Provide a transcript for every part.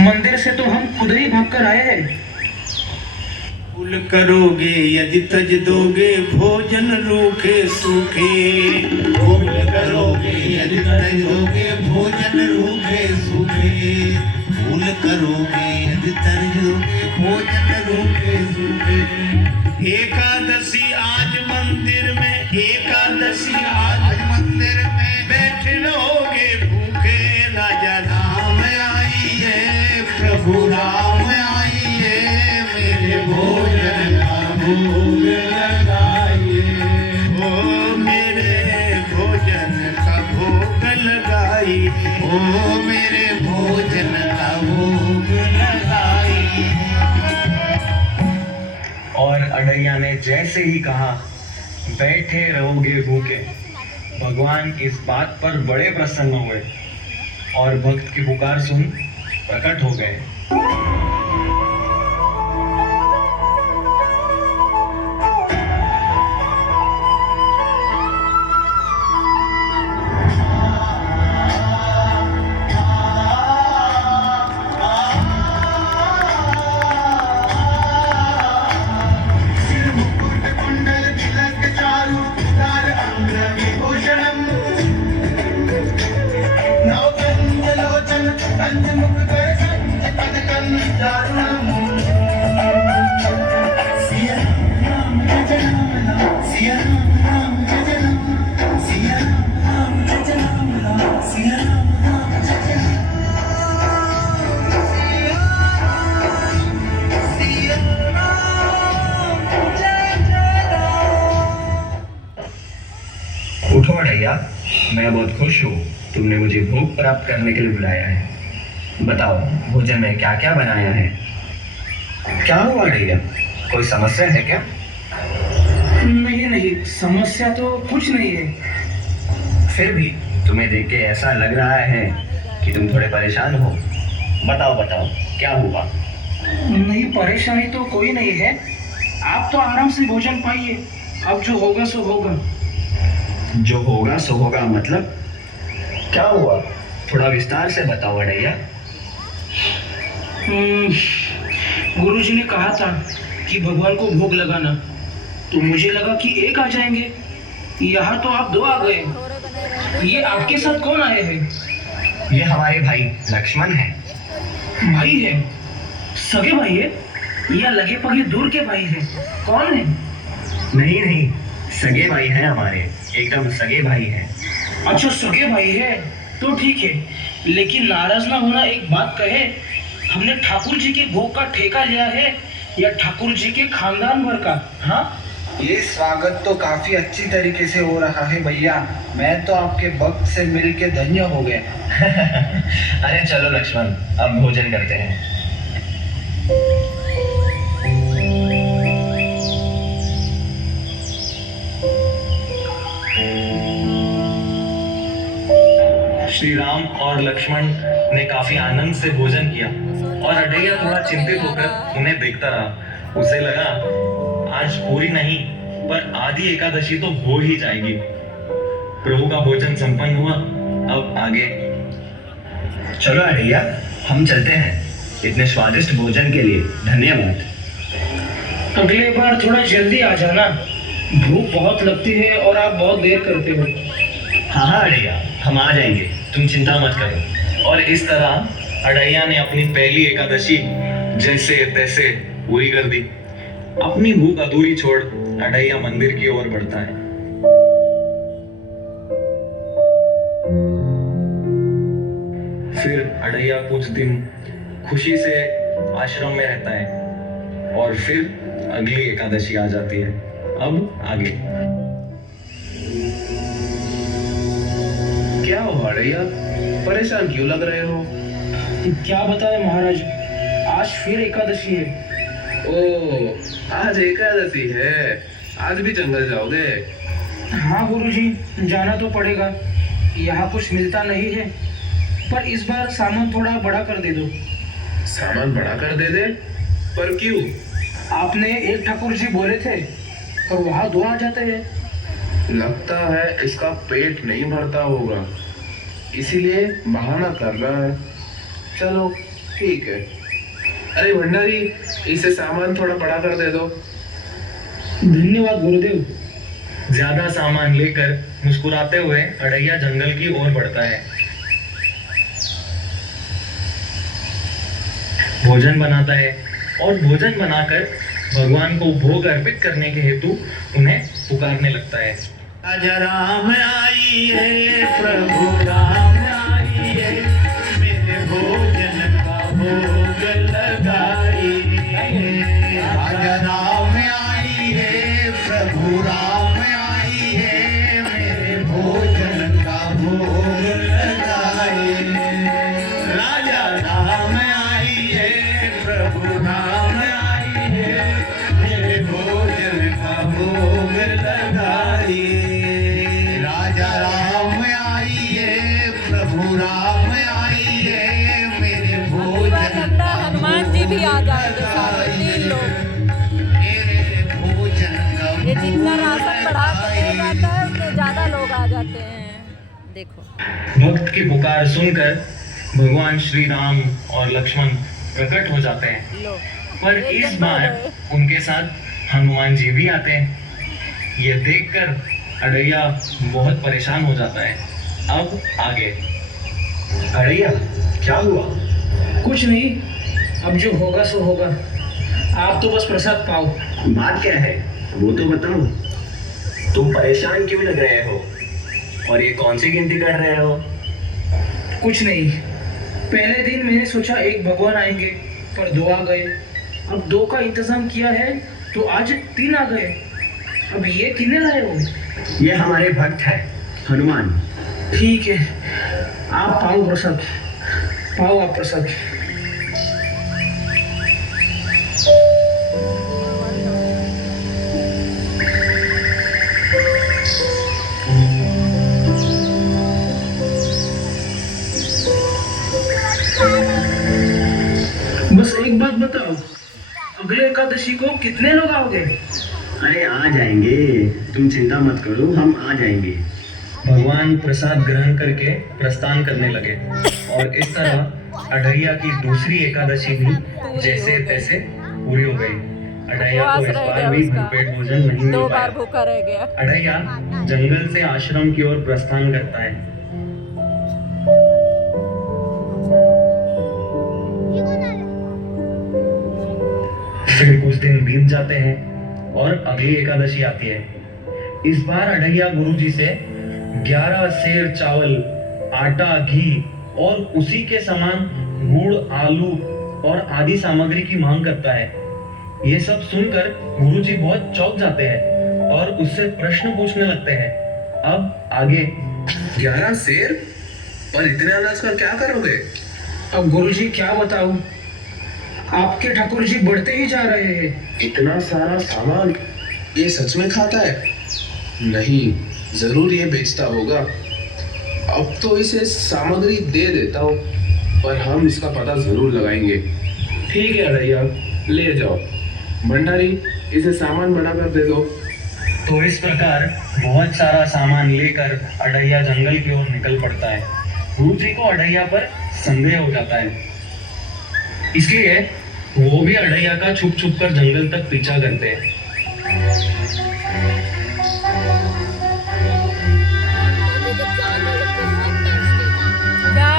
मंदिर से तो हम खुद ही भाग कर आए हैं। भूल करोगे यदि तज दोगे भोजन रूखे सूखे। भूल करोगे यदि तज दोगे भोजन रूखे सूखे। भूल करोगे यदि तज दोगे भोजन रूखे सूखे। एकादशी आज मंदिर में, एकादशी आज मंदिर में बैठे रहोगे भूखे। राजा राम आई है, प्रभु राम आई है, मेरे भोजन का भोग लगाइए। ओ मेरे भोजन का भोग लगाइए। ओ मेरे भोजन का भोग लगाइए। और अडैया ने जैसे ही कहा बैठे रहोगे भूखे, भगवान इस बात पर बड़े प्रसन्न हुए और भक्त की पुकार सुन प्रकट हो गए। उठो अडैया, मैं बहुत खुश हूँ तुमने मुझे भोग प्राप्त करने के लिए बुलाया है। बताओ भोजन में क्या क्या बनाया है। क्या हुआ अडैया, कोई समस्या है क्या? नहीं नहीं, समस्या तो कुछ नहीं है। फिर भी तुम्हें देख के ऐसा लग रहा है कि तुम थोड़े परेशान हो। बताओ बताओ क्या हुआ। नहीं, परेशानी तो कोई नहीं है। आप तो आराम से भोजन पाइए, अब जो होगा सो होगा। जो होगा सो होगा मतलब क्या हुआ, थोड़ा विस्तार से बताओ अडैया। गुरुजी ने कहा था कि भगवान को भोग लगाना, तो मुझे लगा कि एक आ जाएंगे, यहाँ तो आप दो आ गए। ये आपके साथ कौन आए हैं? ये हमारे भाई लक्ष्मण है। भाई है? सगे भाई है या लगे पगे दूर के भाई है? कौन है? नहीं नहीं, सगे भाई हैं हमारे, एकदम सगे भाई हैं। अच्छा, सगे भाई है तो ठीक है, लेकिन नाराज ना होना, एक बात कहे, हमने ठाकुर जी के भोग का ठेका लिया है या ठाकुर जी के खानदान भर का? हाँ, ये स्वागत तो काफी अच्छी तरीके से हो रहा है भैया। मैं तो आपके भक्त से मिलके धन्य हो गया। अरे चलो लक्ष्मण, अब भोजन करते हैं। श्री राम और लक्ष्मण ने काफी आनंद से भोजन किया और अडैया थोड़ा चिंतित होकर उन्हें देखता रहा। उसे लगा आज पूरी नहीं पर आधी एकादशी तो हो ही जाएगी। प्रभु का भोजन संपन्न हुआ, अब आगे। चलो अडैया, हम चलते हैं। इतने स्वादिष्ट भोजन के लिए धन्यवाद। अगले बार थोड़ा जल्दी आ जाना, भूख बहुत लगती है और आप बहुत देर करते हो। हाँ हाँ अडैया, हम आ जाएंगे, तुम चिंता मत करो। और इस तरह अडैया ने अपनी पहली एकादशी जैसे तैसे पूरी कर दी। अपनी भूख अधूरी छोड़ अडैया मंदिर की ओर बढ़ता है। फिर अडैया कुछ दिन खुशी से आश्रम में रहता है और फिर अगली एकादशी आ जाती है। अब आगे क्या हो अडैया, परेशान क्यों लग रहे हो? क्या बताएं महाराज, आज फिर एकादशी है। ओ, आज एकादशी है, आज भी जंगल जाओगे? हाँ गुरुजी, जाना तो पड़ेगा, यहाँ कुछ मिलता नहीं है, पर इस बार सामान थोड़ा बड़ा कर दे दो। सामान बड़ा कर दे दे? पर क्यों? आपने एक ठाकुर जी बोले थे और वहाँ दो आ जाते हैं। लगता है इसका पेट नहीं भरता होगा, इसीलिए बहाना कर रहा है। चलो ठीक है। अरे भंडारी, इसे सामान थोड़ा बड़ा कर दे दो। धन्यवाद गुरुदेव। ज्यादा सामान लेकर मुस्कुराते हुए अड़ैया जंगल की ओर बढ़ता है। भोजन बनाता है और भोजन बनाकर भगवान को भोग अर्पित करने के हेतु उन्हें पुकारने लगता है। राजा राम आई है, प्रभु राम आई है, मेरे भोजन का भोग लगाई है। राजा राम आई है, प्रभु राम आई है, मेरे भोजन का भोग लगाई है। राजा राम आई है, प्रभु राम आई है, मेरे भोजन का भोग लगाई। राजा राम आई है, प्रभु राम आई है, मेरे भोजन लगता है हनुमान जी भी आ जाएंगे साथ में, 3 लोग। मेरे भोजन का ये जितना राशन बढ़ा के दे जाता है उतने ज्यादा लोग आ जाते हैं। देखो, भक्त की पुकार सुनकर भगवान श्री राम और लक्ष्मण प्रकट हो जाते हैं, लो पर एक इस जन बार हो गए। उनके साथ हनुमान जी भी आते हैं। ये देखकर अड़ैया बहुत परेशान हो जाता है। अब आगे। अड़ैया, क्या हुआ? कुछ नहीं, अब जो होगा सो होगा। आप तो बस प्रसाद पाओ। बात क्या है वो तो बताओ। तुम परेशान क्यों लग रहे हो और ये कौन सी गिनती कर रहे हो? कुछ नहीं, पहले दिन मैंने सोचा एक भगवान आएंगे, पर 2 आ गए। अब 2 का इंतजाम किया है तो आज 3 आ गए। अब ये कितने लाए हो? ये हमारे भक्त है हनुमान। ठीक है, आप पाओ प्रसाद, पाओ आप प्रसाद। बस एक बात बताओ, अगले एकादशी को कितने लोग आओगे? अरे आ जाएंगे, तुम चिंता मत करो, हम आ जाएंगे। भगवान प्रसाद ग्रहण करके प्रस्थान करने लगे और इस तरह अड़ैया की दूसरी एकादशी भी जैसे तैसे पूरी हो गई। अड़ैया को इस बार भी भरपेट भोजन नहीं मिल 2 बार पाया। भूखा रह गया। अड़ैया जंगल से आश्रम की ओर प्रस्थान करता है। फिर कुछ दिन बीत जाते हैं और अगली एकादशी आती है। इस बार अड़ैया गुरुजी से 11 सेर चावल, आटा, घी और उसी के समान गुड़, आलू और आदि सामग्री की मांग करता है। ये सब सुनकर गुरुजी बहुत चौंक जाते हैं और उससे प्रश्न पूछने लगते हैं। अब आगे। 11 शेर? पर इतने अनाज का क्या करोगे? अब गुरुजी क्या बताऊं, आपके ठाकुर जी बढ़ते ही जा रहे हैं। इतना सारा सामान ये सच में खाता है? नहीं, जरूर ये बेचता होगा। अब तो इसे सामग्री दे देता हूँ, पर हम इसका पता जरूर लगाएंगे। ठीक है अड़ैया, ले जाओ। भंडारी, इसे सामान बनाकर दे दो। तो इस प्रकार बहुत सारा सामान लेकर अड़ैया जंगल की ओर निकल पड़ता है। गुरुजी को अड़ैया पर संदेह हो जाता है, इसलिए वो भी अड़ैया का छुप छुप कर जंगल तक पीछा करते हैं। क्या?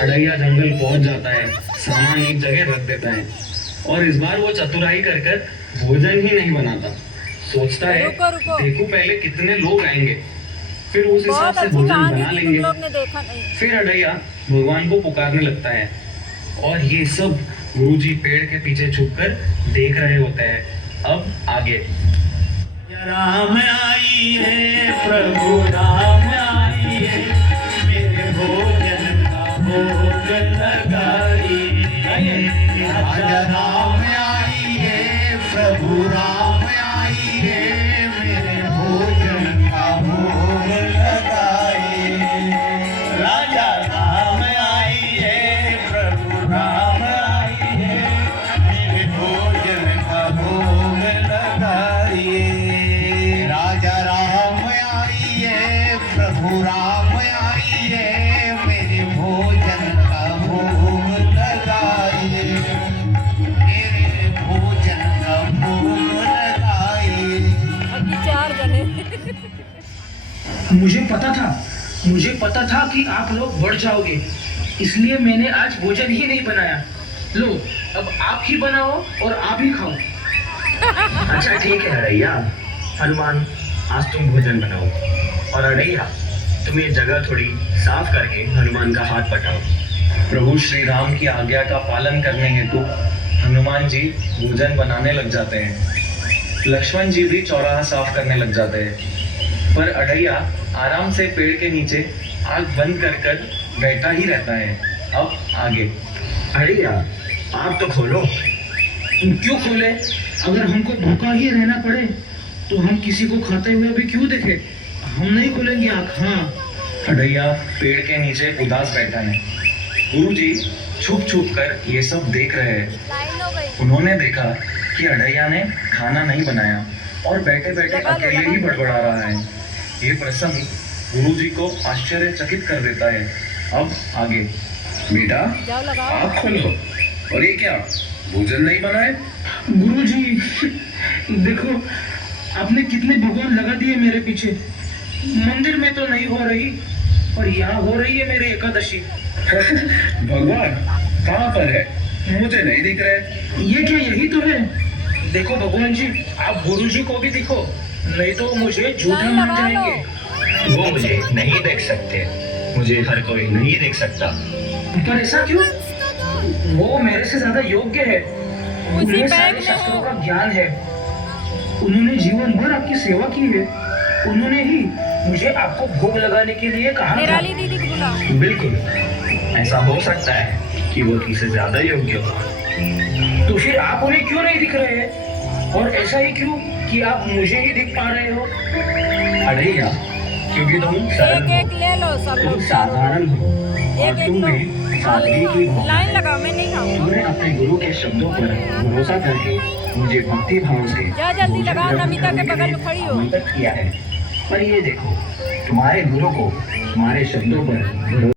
अड़ैया जंगल पहुंच जाता है, सामान एक जगह रख देता है और इस बार वो चतुराई कर कर भोजन ही नहीं बनाता। सोचता है रुको। देखो पहले कितने लोग आएंगे, फिर उस हिसाब बहुत से अच्छी भोजन कहानी बना थी, तुम लेंगे। लोग ने देखा नहीं। फिर अड़ैया भगवान को पुकारने लगता है और ये सब गुरुजी पेड़ के पीछे छुपकर देख रहे होते हैं। अब आगे। राम आई है, प्रभु राम आई है, मेरे भोजन का भोग लगाई है। राजा राम आई है, प्रभु राम आई है, मेरे भोजन का भोग लगाई है। राजा राम आई है, प्रभु राम आई है, मेरे भोजन का भोग लगाई है। मुझे पता था कि आप लोग बढ़ जाओगे, इसलिए मैंने आज भोजन ही नहीं बनाया। लो, अब आप ही बनाओ और आप ही खाओ। अच्छा ठीक है अड़ैया, हनुमान आज तुम भोजन बनाओ, और अड़ैया तुम ये जगह थोड़ी साफ करके हनुमान का हाथ पटाओ। प्रभु श्री राम की आज्ञा का पालन करने हेतु हनुमान जी भोजन बनाने लग जाते हैं। लक्ष्मण जी भी चौराहा साफ करने लग जाते हैं, पर अड़ैया आराम से पेड़ के नीचे आग बंद कर बैठा ही रहता है। अब आगे। अड़ैया आप तो खोलो। क्यों खोले? अगर हमको भूखा ही रहना पड़े तो हम किसी को खाते हुए भी क्यों देखे? हम नहीं खोलेंगे आँख। हाँ, अड़ैया पेड़ के नीचे उदास बैठा है। गुरु जी छुप कर ये सब देख रहे हैं। लाइन हो गई। उन्होंने देखा कि अड़ैया ने खाना नहीं बनाया और बैठे बैठे अकेले ही बड़बड़ा रहा है। ये प्रसंग गुरु जी को आश्चर्यचकित कर देता है। अब आगे। बेटा जाओ लगाओ। आँख खोलो। और ये क्या, भोजन नहीं बनाए? गुरुजी, देखो आपने कितने भगवान लगा दिए मेरे पीछे। मंदिर में तो नहीं हो रही, और यहाँ हो रही है मेरे एकादशी। भगवान कहाँ पर है? मुझे नहीं दिख रहे। ये क्या, यही तो है। देखो भगवान जी, आप गुरुजी को भी दिखो, नहीं तो मुझे झूठा लाइन मान लगा लो। जाएंगे। वो मुझे नहीं देख सकते, मुझे हर कोई नहीं देख सकता। पर ऐसा क्यों? वो मेरे से ज्यादा योग्य है। उन्हें बैग सारे में शास्त्रों है। का ज्ञान है। उन्होंने जीवन भर आपकी सेवा की है। उन्होंने ही मुझे आपको भोग लगाने के लिए कहा था। निराली दीदी को बुलाओ। बिल्कुल, ऐसा हो सकता है कि वो तुमसे ज्यादा योग्य हो। तो फिर आप उन्हें क्यों नहीं दिख रहे हैं? और ऐसा ही क्यों कि आप मुझे ही दिख पा रहे हो? अड़ैया क्योंकि तुम सरल एक हो, एक ले लो सब तुम लोग। साधारण हो, और एक एक तुम लो। में सादगी की भावना लाइन है। लगाओ, मैं नहीं खाऊंगा। तुमने अपने गुरु के शब्दों पर भरोसा करके मुझे भक्ति भाव से जा जल्दी भोजन लगाओ, ग्रहण नमिता के करने बगल लिए में खड़ी हो। आमंत्रित किया है। पर ये देखो, तुम्हारे गुरु को तुम्हारे शब्दों पर भरोसा